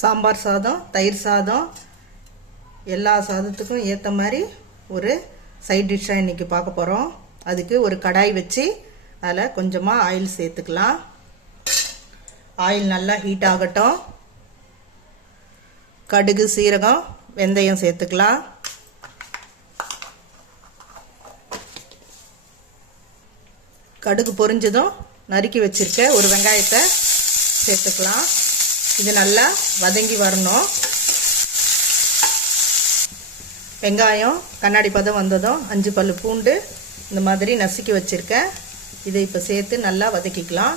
சாம்பார் சாதம் தயிர் சாதம் எல்லா சாதத்துக்கும் ஏற்ற மாதிரி ஒரு சைட் டிஷ்ஷாக இன்றைக்கி பார்க்க போகிறோம் அதுக்கு ஒரு கடாய் வச்சு அதில் கொஞ்சமாக ஆயில் சேர்த்துக்கலாம். ஆயில் நல்லா ஹீட் ஆகட்டும். கடுகு சீரகம் வெந்தயம் சேர்த்துக்கலாம். கடுகு பொரிஞ்சதும் நறுக்கி வச்சிருக்க ஒரு வெங்காயத்தை சேர்த்துக்கலாம். இது நல்லா வதங்கி வரணும். வெங்காயம் கண்ணாடி பதம் வந்ததும் அஞ்சு பல் பூண்டு இந்த மாதிரி நசுக்கி வச்சுருக்கேன். இதை இப்போ சேர்த்து நல்லா வதக்கிக்கலாம்.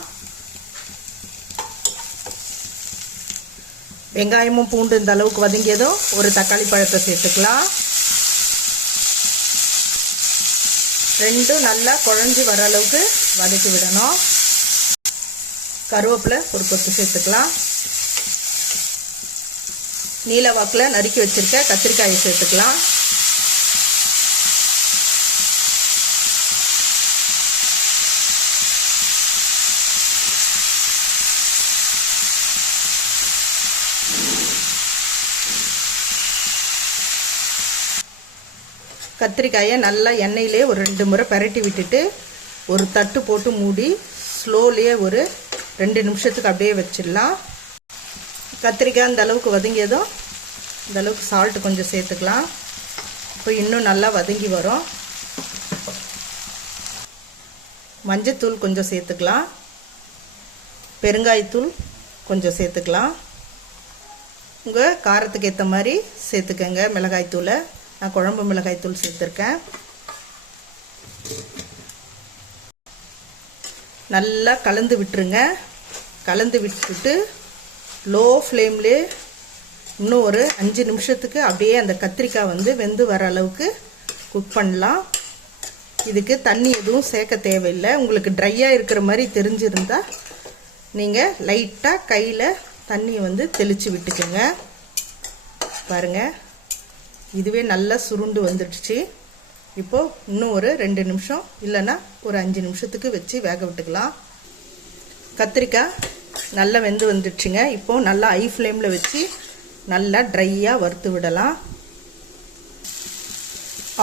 வெங்காயமும் பூண்டு இந்த அளவுக்கு வதங்கியதும் ஒரு தக்காளி பழத்தை சேர்த்துக்கலாம். ரெண்டும் நல்லா குழஞ்சி வர அளவுக்கு வதக்கி விடணும். கருவேப்பிலை ஒரு கொத்து சேர்த்துக்கலாம். நீல வாக்கில் நறுக்கி வச்சுருக்க கத்திரிக்காயை சேர்த்துக்கலாம். கத்திரிக்காயை நல்லா எண்ணெயிலே ஒரு ரெண்டு முறை பரட்டி விட்டுட்டு ஒரு தட்டு போட்டு மூடி ஸ்லோலேயே ஒரு ரெண்டு நிமிஷத்துக்கு அப்படியே வச்சிடலாம். கத்திரிக்காய் அந்த அளவுக்கு வதங்கியதும் இந்த அளவுக்கு சால்ட்டு கொஞ்சம் சேர்த்துக்கலாம். இப்போ இன்னும் நல்லா வதங்கி வரும். மஞ்சத்தூள் கொஞ்சம் சேர்த்துக்கலாம். பெருங்காயத்தூள் கொஞ்சம் சேர்த்துக்கலாம். உங்கள் காரத்துக்கு ஏற்ற மாதிரி சேர்த்துக்கங்க. மிளகாய்த்தூளை நான் குழம்பு மிளகாய்த்தூள் சேர்த்துருக்கேன். நல்லா கலந்து விட்டுருங்க. கலந்து விட்டுட்டு லோ ஃப்ளேம்லே இன்னும் ஒரு அஞ்சு நிமிஷத்துக்கு அப்படியே அந்த கத்திரிக்காய் வந்து வெந்து வர அளவுக்கு குக் பண்ணலாம். இதுக்கு தண்ணி எதுவும் சேர்க்க தேவையில்லை. உங்களுக்கு ட்ரையாக இருக்கிற மாதிரி தெரிஞ்சிருந்தா நீங்கள் லைட்டாக கையில் தண்ணியை வந்து தெளித்து விட்டுக்கோங்க. பாருங்கள் இதுவே நல்லா சுருண்டு வந்துடுச்சு. இப்போது இன்னும் ஒரு ரெண்டு நிமிஷம் இல்லைன்னா ஒரு அஞ்சு நிமிஷத்துக்கு வச்சு வேக விட்டுக்கலாம். கத்திரிக்காய் நல்லா வெந்து வந்துடுச்சுங்க. இப்போது நல்லா ஐ ஃப்ளேமில் வச்சு நல்லா ட்ரையாக வறுத்து விடலாம்.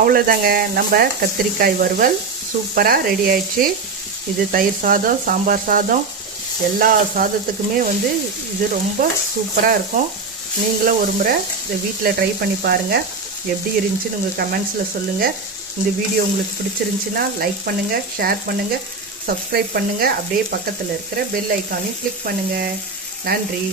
அவ்வளோதாங்க நம்ம கத்திரிக்காய் வறுவல் சூப்பராக ரெடி ஆயிடுச்சு. இது தயிர் சாதம் சாம்பார் சாதம் எல்லா சாதத்துக்குமே வந்து இது ரொம்ப சூப்பராக இருக்கும். நீங்களும் ஒரு முறை இந்த வீட்டில் ட்ரை பண்ணி பாருங்கள் எப்படி இருந்துச்சுன்னு உங்கள் கமெண்ட்ஸில் சொல்லுங்கள் இந்த வீடியோ உங்களுக்கு பிடிச்சிருந்துச்சின்னா லைக் பண்ணுங்கள் ஷேர் பண்ணுங்கள் சப்ஸ்கிரைப் பண்ணுங்கள் அப்படியே பக்கத்தில் இருக்கிற பெல் ஐக்கானையும் கிளிக் பண்ணுங்கள் நன்றி.